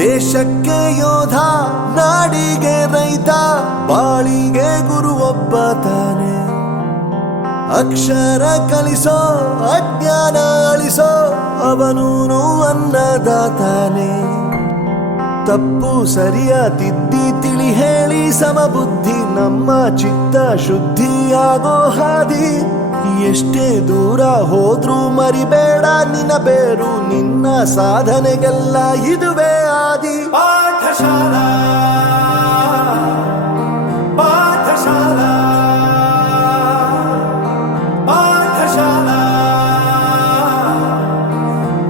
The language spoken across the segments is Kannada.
ದೇಶಕ್ಕೆ ಯೋಧ, ನಾಡಿಗೆ ರೈತ, ಬಾಳಿಗೆ ಗುರು ಒಬ್ಬ ತಾನೆ. ಅಕ್ಷರ ಕಲಿಸೋ, ಅಜ್ಞಾನ ಅಳಿಸೋ, ಅವನೂನು ಅನ್ನದಾತಾನೆ. ತಪ್ಪು ಸರಿಯ ತಿದ್ದಿ ತಿಳಿ ಹೇಳಿ ಸಮಬುದ್ಧಿ, ನಮ್ಮ ಚಿತ್ತ ಶುದ್ಧಿಯಾಗೋ ಹಾದಿ. ಎಷ್ಟೇ ದೂರ ಹೋದ್ರೂ ಮರಿಬೇಡ ನಿನ್ನ ಬೇರು, ನಿನ್ನ ಸಾಧನೆಗೆಲ್ಲ ಇದುವೇ ಆದಿ. ಪಾಠಶಾಲಾ ಪಾಠಶಾಲಾ ಪಾಠಶಾಲಾ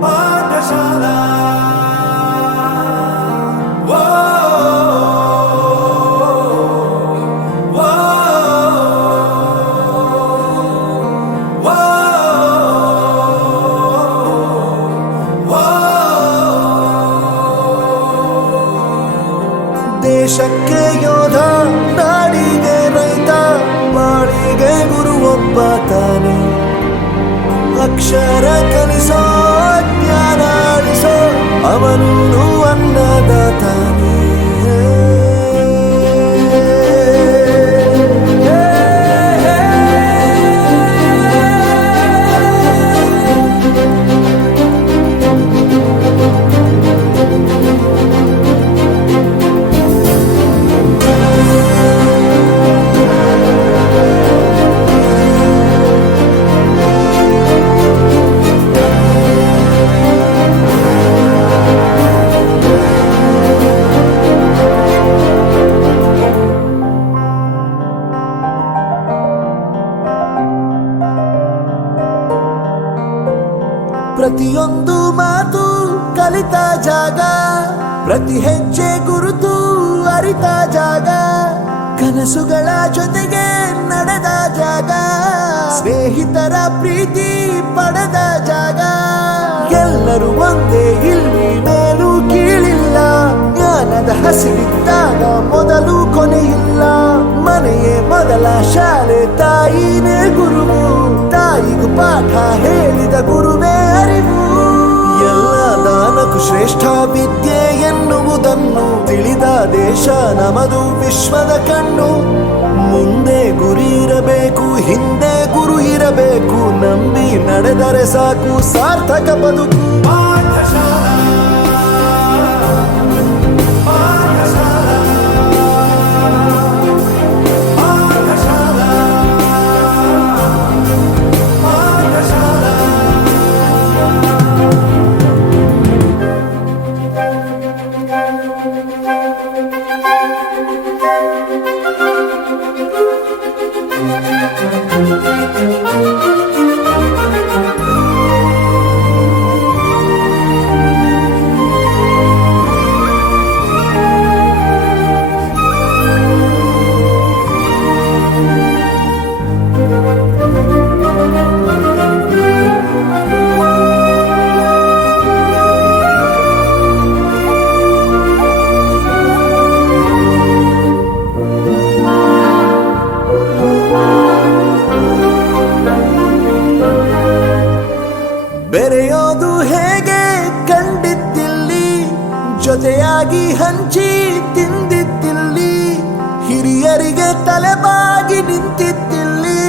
ಪಾಠಶಾಲಾ. ದೇಶಕ್ಕೆ ಯೋಧ, ನಾಡಿಗೆ ರೈತ, ಬಾಳಿಗೆ ಗುರು ಒಬ್ಬ ತಾನೆ. ಅಕ್ಷರ ಕಲಿಸೋ, ಜ್ಞಾನ ಅಳಿಸೋ, ಅವನೂನು ಅನ್ನದಾತಾನೆ. ಪ್ರತಿಯೊಂದು ಮಾತು ಕಲಿತ ಜಾಗ, ಪ್ರತಿ ಹೆಜ್ಜೆ ಗುರುತು ಅರಿತ ಜಾಗ, ಕನಸುಗಳ ಜೊತೆಗೆ ನಡೆದ ಜಾಗ, ಸ್ನೇಹಿತರ ಪ್ರೀತಿ ಪಡೆದ ಜಾಗ. ಎಲ್ಲರೂ ಒಂದೇ, ಇಲ್ಲಿ ಮೇಲೂ ಕೀಳಿಲ್ಲ, ಜ್ಞಾನದ ಹಸಿರಿದ್ದಾಗ ಮೊದಲು ಕೊನೆಯಿಲ್ಲ. ಮನೆಯೇ ಮೊದಲ ಶಾಲೆ, ತಾಯಿನೇ ಗುರುವು, ತಾಯಿಗೂ ಪಾಠ ಹೇಳಿದ ಗುರುವೇ ಅರಿವು. ಎಲ್ಲ ದಾನಕ್ಕೂ ಶ್ರೇಷ್ಠ ವಿದ್ಯೆ ಎನ್ನುವುದನ್ನು ತಿಳಿದ ದೇಶ ನಮದು, ವಿಶ್ವದ ಕಣ್ಣು. ಮುಂದೆ ಗುರಿ ಇರಬೇಕು, ಹಿಂದೆ ಗುರು ಇರಬೇಕು, ನಂಬಿ ನಡೆದರೆ ಸಾಕು ಸಾರ್ಥಕ ಬದುಕು. ಪಾಠಶಾಲಾ ಬೆರೆಯೋದು ಹೇಗೆ ಕಂಡಿದ್ದಿಲ್ಲಿ, ಜೊತೆಯಾಗಿ ಹಂಚಿ ತಿಂದಿದ್ದಿಲ್ಲಿ, ಹಿರಿಯರಿಗೆ ತಲೆಬಾಗಿ ನಿಂತಿದ್ದಿಲ್ಲಿ,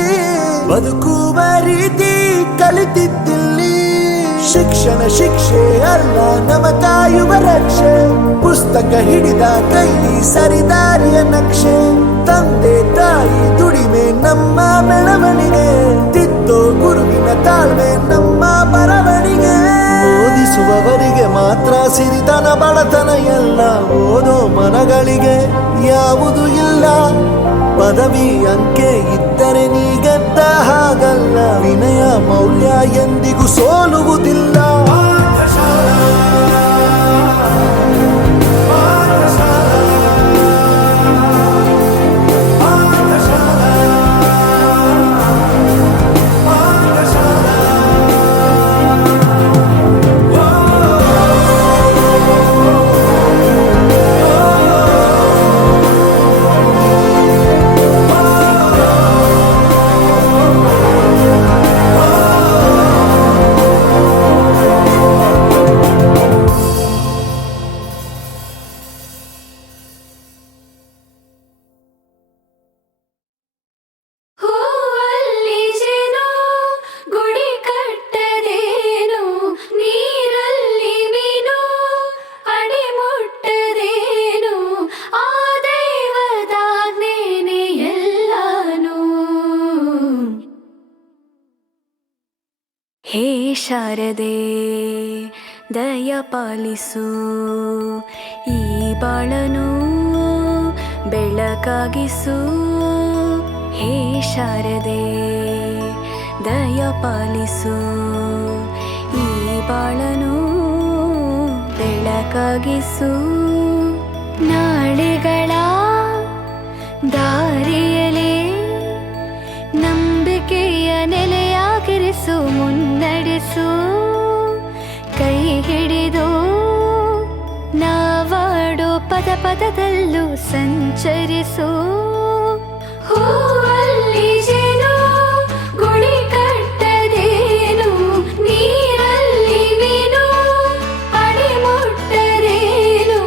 ಬದುಕುವ ರೀತಿ ಕಲಿತಿದ್ದಿಲ್ಲಿ. ಶಿಕ್ಷಣ ಶಿಕ್ಷೆ ಅಲ್ಲ, ನಮ ಕಾಯುವ ರಕ್ಷೆ, ಪುಸ್ತಕ ಹಿಡಿದ ಕೈಲಿ ಸರಿದಾರಿಯ ನಕ್ಷೆ. ತಂದೆ ತಾಯಿ ದುಡಿಮೆ ನಮ್ಮ ಬೆಳವಣಿಗೆ, ತಿದ್ದೋ ಗುರುವಿನ ತಾಳ್ಮೆ ನಮ್ಮ ಬರವಣಿಗೆ. ಓದಿಸುವವರಿಗೆ ಮಾತ್ರ ಸಿರಿತನ ಬಡತನ ಎಲ್ಲ, ಓದೋ ಮನಗಳಿಗೆ ಯಾವುದು ಇಲ್ಲ. ಪದವಿ ಅಂಕೆ ಇದ್ದರೆ ನೀ ಗೆದ್ದ ಹಾಗಲ್ಲ, ವಿನಯ ಮೌಲ್ಯ ಎಂದಿಗೂ ಸೋಲುವುದಿಲ್ಲ. ಶಾರದೆ ದಯ ಪಾಲಿಸು, ಈ ಬಾಳನು ಬೆಳಕಾಗಿಸು. ಹೇ ಶಾರದೆ ದಯ ಪಾಲಿಸು, ಈ ಬಾಳನು ಬೆಳಕಾಗಿಸು. ನಾಳೆಗಳ ದಾರಿಯಲೇ ನಂಬಿಕೆಯ ನೆಲೆಯಾಗಿರಿಸು, ಮುನ್ನಡೆಸು. ಕೈ ಹಿಡಿದು ನಾವಾಡೋ ಪದ ಪದದಲ್ಲೂ ಸಂಚರಿಸು. ಹೂವಲ್ಲಿ ಜೇನು ಗುಳಿ ಕಟ್ಟದೇನು, ನೀರಲ್ಲಿ ಮೀನು ಅಡಿ ಮುಟ್ಟರೇನು,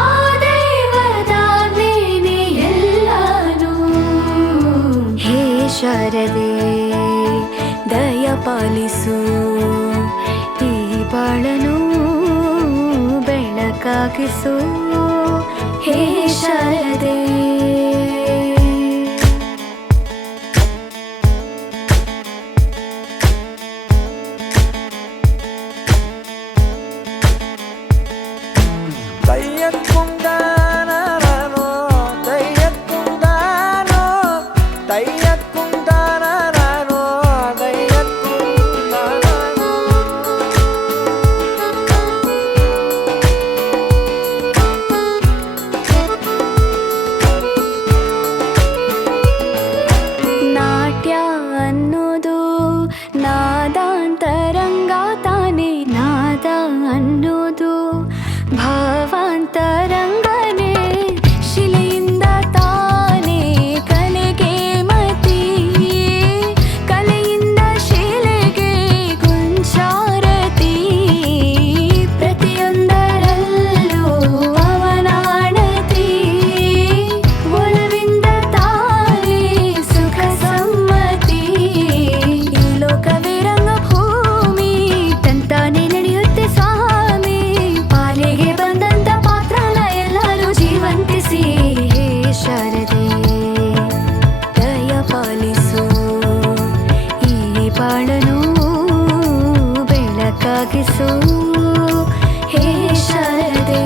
ಆ ದೈವದಾಜ್ಞೆನೇ ಎಲ್ಲಾನು. ಹೇ ಶಾರದೆ ದಯ ಪಾಲಿಸು, ಈ ಬಾಳನು ಬೆಳಕಾಗಿಸು. ಹೇ ಶಾರದೆ തയ്യക്കുണ്ടാനോ തയ്യക്കുണ്ടാനോ തയ്യക്കുണ്ടാനോ തയ്യക്കുണ്ടാനോ. ನಾಟ್ಯ ಅನ್ನೋದು ನಾದಾಂತರಂಗ ತಾನೆ, ನಾದ ಅನ್ನೋದು ಭಾವಾಂತರಂಗನೇ. ಶಿಲೆಯಿಂದ ತಾನೇ ಕಲೆಗೆ ಮತಿ, ಕಲೆಯಿಂದ ಶಿಲೆಗೆ ಗುಂಚಾರತಿ. ಪ್ರತಿಯೊಂದರಲ್ಲೂ ಅವನಾಣತಿ, ಒಲವಿಂದ ತಾನೇ ಸುಖ ಸಮ್ಮತಿ. ಈ ಲೋಕವೇ ರಂಗಭೂಮಿ, ತಂತಾನೆ ನಡೆಯುತ್ತೆ ಸ್ವಾಮಿ. ಪಾಲಿಗೆ ಬಂದಂತ ಪಾತ್ರನ ಎಲ್ಲರೂ ಜೀವಂತಿಸಿ. ಹೇ ಶಾರದೆ ದಯ ಪಾಲಿಸು, ಈ ಬಾಳನು ಬೆಳಕಾಗಿಸು. ಹೇ ಶಾರದೆ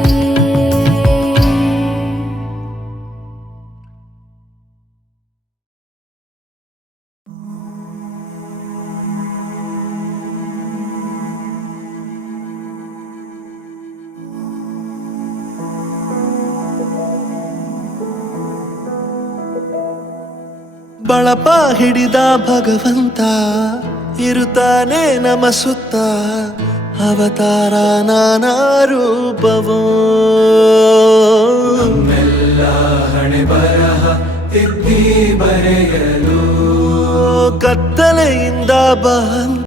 ಬಳಪ ಹಿಡಿದ ಭಗವಂತ ಇರುತ್ತಾನೆ ನಮ ಸುತ್ತ, ಅವತಾರ ನಾನಾ ರೂಪವೋ. ನಮ್ಮೆಲ್ಲ ಹಣೆ ಬರಹ ತಿದ್ದಿ ಬರೆಯಲು ಕತ್ತಲೆಯಿಂದ ಬಂದ